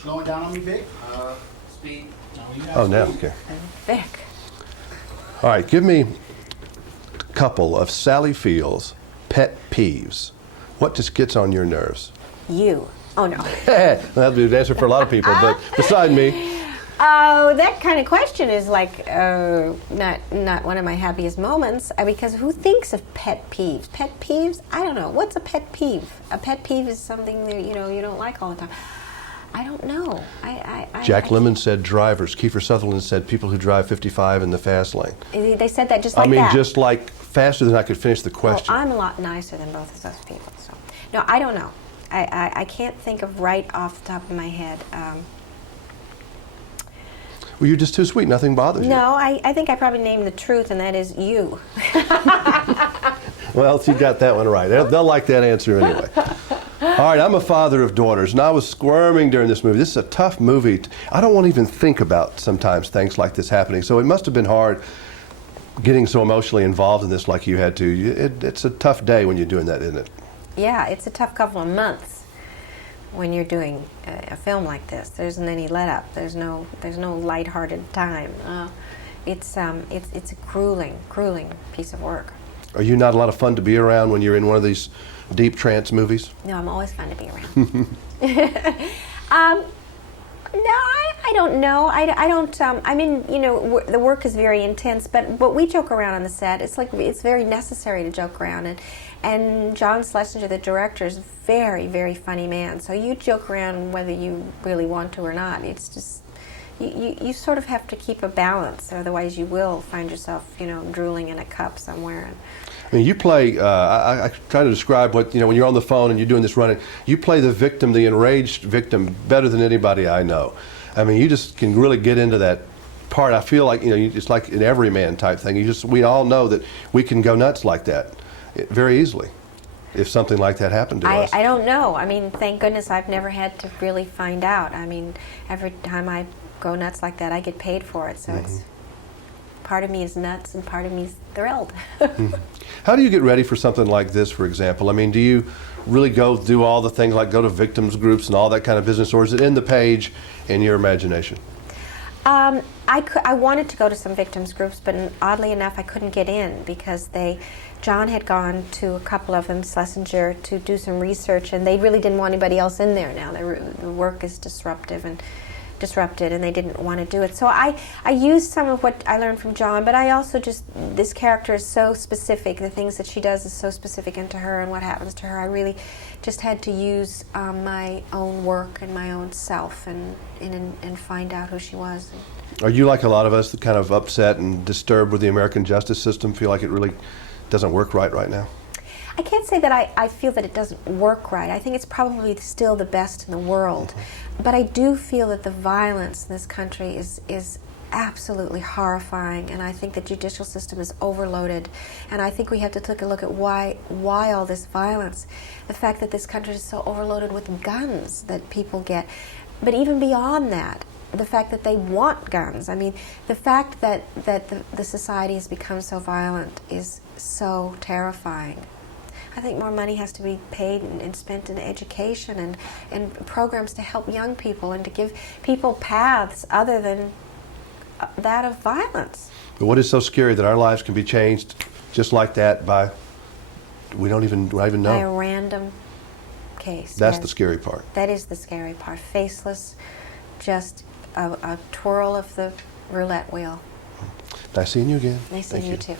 Slowing down on me, Vic? Speed. Oh, now, okay. Vic. All right, give me a couple of Sally Field's pet peeves. What just gets on your nerves? You. Oh, no. That'd be the answer for a lot of people, but beside me. Oh, that kind of question is like not one of my happiest moments because who thinks of pet peeves? Pet peeves? I don't know. What's a pet peeve? A pet peeve is something that you don't like all the time. I don't know. Jack Lemmon said drivers. Kiefer Sutherland said people who drive 55 in the fast lane. They said that just like that. I mean, that. just like faster than I could finish the question. Well, I'm a lot nicer than both of those people. So, no, I don't know. I can't think of right off the top of my head. Well, you're just too sweet. Nothing bothers you. No, I think I probably named the truth, and that is you. Well, you got that one right. They'll like that answer anyway. All right, I'm a father of daughters, and I was squirming during this movie. This is a tough movie. I don't want to even think about sometimes things like this happening. So it must have been hard getting so emotionally involved in this like you had to. It's a tough day when you're doing that, isn't it? Yeah, it's a tough couple of months when you're doing a film like this. There isn't any let up. There's no lighthearted time. It's a grueling piece of work. Are you not a lot of fun to be around when you're in one of these deep trance movies? No, I'm always fun to be around. No, I don't know. I don't. I mean, the work is very intense, but we joke around on the set. It's very necessary to joke around, and John Schlesinger, the director, is a very, very funny man. So you joke around whether you really want to or not. It's just you sort of have to keep a balance, otherwise you will find yourself, drooling in a cup somewhere. I mean, you play, I try to describe what, when you're on the phone and you're doing this running, you play the victim, the enraged victim, better than anybody I know. I mean, you just can really get into that part. I feel like, it's like an everyman type thing. We all know that we can go nuts like that very easily if something like that happened to us. I don't know. I mean, thank goodness I've never had to really find out. I mean, every time I go nuts like that, I get paid for it. So it's part of me is nuts and part of me is thrilled. How do you get ready for something like this, for example? I mean, do you really go do all the things like go to victims groups and all that kind of business, or is it in the page in your imagination? I wanted to go to some victims groups, but oddly enough, I couldn't get in because John had gone to a couple of them, Schlesinger, to do some research, and they really didn't want anybody else in there now. The work is disrupted, and they didn't want to do it. So I used some of what I learned from John, but I also this character is so specific. The things that she does is so specific into her and what happens to her. I really just had to use my own work and my own self and find out who she was. Are you like a lot of us, kind of upset and disturbed with the American justice system, feel like it really doesn't work right now? I can't say that I feel that it doesn't work right. I think it's probably still the best in the world. But I do feel that the violence in this country is absolutely horrifying, and I think the judicial system is overloaded. And I think we have to take a look at why all this violence. The fact that this country is so overloaded with guns that people get. But even beyond that, the fact that they want guns. I mean, the fact that the society has become so violent is so terrifying. I think more money has to be paid and spent in education and programs to help young people and to give people paths other than that of violence. But what is so scary that our lives can be changed just like that by, we don't even know. By a random case. That's yes. the scary part. That is the scary part. Faceless, just a twirl of the roulette wheel. Nice seeing you again. Nice seeing you too.